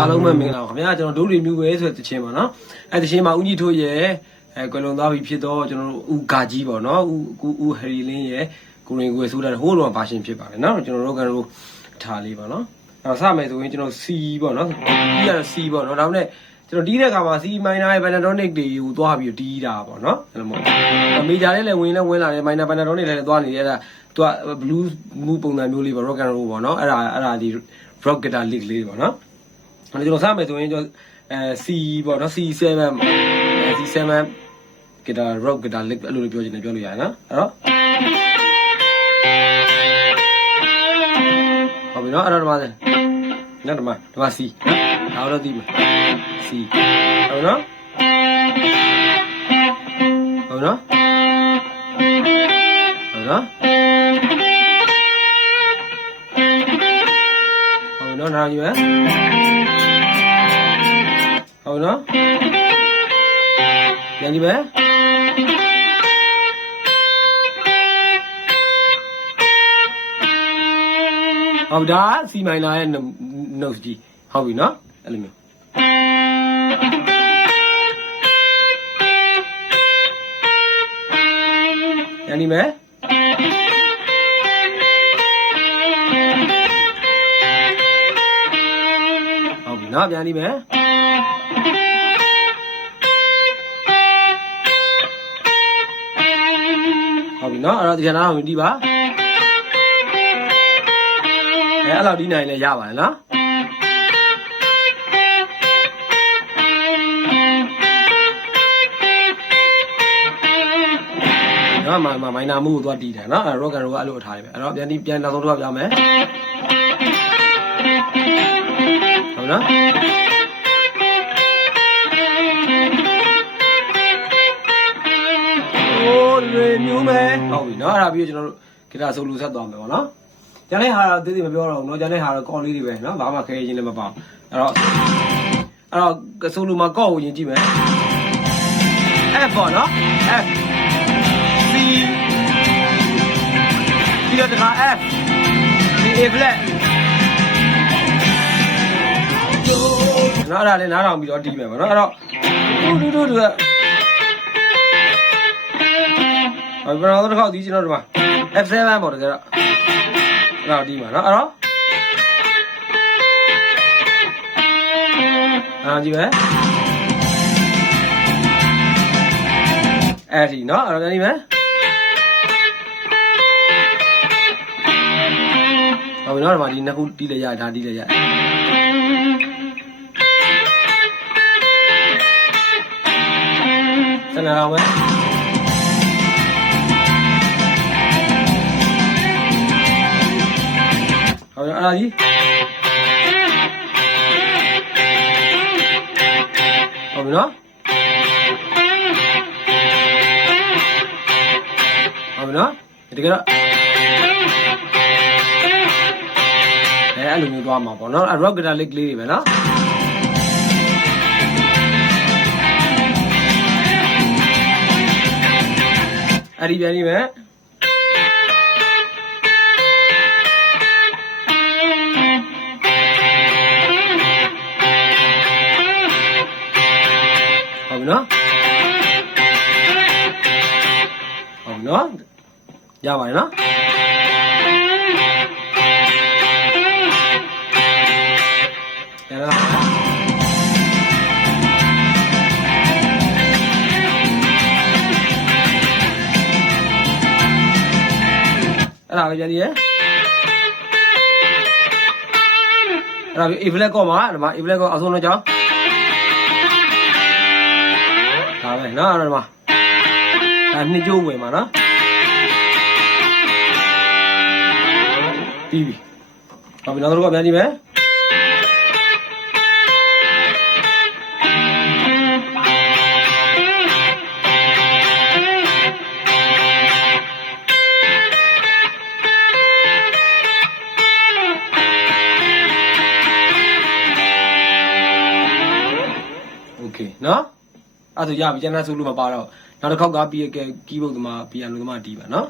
အားလုံးပဲမင်္ဂလာပါခင်ဗျာကျွန်တော်ဒုရီမျိုးပဲဆိုတဲ့တခြင်းပါနော်အဲတခြင်းမှာဦးကြီးထိုးရဲ့အဲကွယ်လွန်သွားပြီဖြစ်တော့ကျွန်တော်တို့ဦးဂါကြီးပေါ့နော်ဦးဦးဦးဟယ်ရီလင်းရဲ့ကိုရင်ကိုယ်ဆိုတဲ့ဟိုးလုံးဘာရှင်ဖြစ်ပါတယ်နော်ကျွန်တော်တို့ကတော့ထားလေးပါနော်အဲ့တော့စမယ်ဆိုရင်ကျွန်တော် C ပေါ့နော်ဒီကတော့ C ပေါ့နော်ဒါပေမဲ့ကျွန်တော်တီးတဲ့အခါမှာ C minor ရဲ့ pentatonic တွေကိုသွားပြီးတီးတာပေါ့နော်အဲ့လိုမျိုး major လေးလည်းဝင်လည်းဝင်လာတယ် minor pentatonic လည်းသွားနေတယ်အဲ့ဒါသူက blues move ပုံစံမျိုးလေးပေါ့ rock and roll ပေါ့နော်အဲ့ဒါအဲ့ဒါဒီ rock guitar lick လေးပေါ့နော် အဲ့ကျွန်တော်စမယ်ဆိုရင်ကျွန်တော်အဲ C ပေါ့နော် C7 အဲ C7 guitar rock guitar lick အဲ့လိုလိုပြောချင်တယ်ပြောလို့ရတယ်နော်အဲ့တော့ဟုတ်ပြီနော်အဲ့တော့ဒီမှာနော်ဒီမှာဒီမှာ C နော်ဒါတော့ဒီမှာ C ဟုတ်နော်ဟုတ်နော်ဟုတ်နော် နော်နားယူရဟုတ်နော်ညနေပဲဟုတ်ဒါ C minor ရဲ့ note ကြီးဟုတ်ပြီနော်အဲ့လိုမျိုးညနေ ပဲဟုတ်ပြီနော်ပြန်နေပဲဟုတ်ပြီနော်အဲ့တော့ဒီကနားကိုတီးပါအဲအဲ့လောက်တီးနိုင်လဲရပါတယ်နော်နော်မမမိုင်နာမှုကိုသွားတီးတယ်နော်အဲ့ rock and roll ကအဲ့လိုအထားလေးပဲအဲ့တော့ပြန်တီးပြန်နောက်ဆုံးတစ်ခါပြောင်းမယ် နော်โอ้ရေမျိုးမဲဟုတ်ပြီနော်အဲ့ဒါပြီးတော့ကျွန်တော်တို့ဂီတာဆိုလိုဆက်သွားမယ်ပေါ့နော်ကျန်တဲ့ဟာတော့သိသိမပြောတော့ဘူးနော်ကျန်တဲ့ဟာတော့ကော်လေးတွေပဲနော်ဘာမှခဲချင်းလည်းမပေါ့အဲ့တော့အဲ့တော့ဆိုလိုမှာကော့ကိုယင်ကြည့်မယ် F ပေါ့နော် F C ပြီးတော့တခါ F B A flat နော်အဲ့ဒါလည်းနားထောင်ပြီးတော့တီးမယ်ပေါ့နော်အဲ့တော့ဒူးဒူးဒူးကအဲ့ဘယ်တော့တစ်ခေါက်ဒီကျွန်တော်တို့မှာ F7 ပေါ့တကယ်တော့အဲ့တော့ဒီမှာနော်အဲ့တော့အားကြည့်မယ်အဲ့ဒီနော်အဲ့တော့ပြန်ကြည့်မယ်ဟုတ်ပြီနော်ဒီမှာဒီနှစ်ခုတီးလိုက်ရဒါတီးလိုက်ရ စနေအောင်မယ်ဟုတ်ရအဲ့ဒါကြီးဟုတ်ပြီနော်ဟုတ်ပြီနော်တကယ်တော့အဲအဲ့လိုမျိုးသွားမှာပေါ့နော်အဲ့ rock guitar lick လေးတွေပဲနော် အဲ့ဒီပြန်နေမယ်ဟုတ်ပြီနော်ဟုတ်ပြီနော်ရပါတယ်နော် အဲ့ဒါပဲကြည့်ရအဲ့ဒါပြီး evelet ကောမှာဒီမှာ evelet ကောအဆုံးတော့ကြောင်းဒါပဲနော်အဲ့ဒါဒီမှာဒါနှစ်ကျိုးဝင်ပါနော်ပြီးပြီဟုတ်ပြီနောက်တစ်ခါပြန်ကြည့်မယ် နော်အဲ့ဒါဆိုရပြီကျန်တဲ့ဆိုလို့မပါတော့နောက်တစ်ခေါက်ကပြီးရကီးဘုတ်သမားပီယန်နိုသမားတီးပါနော်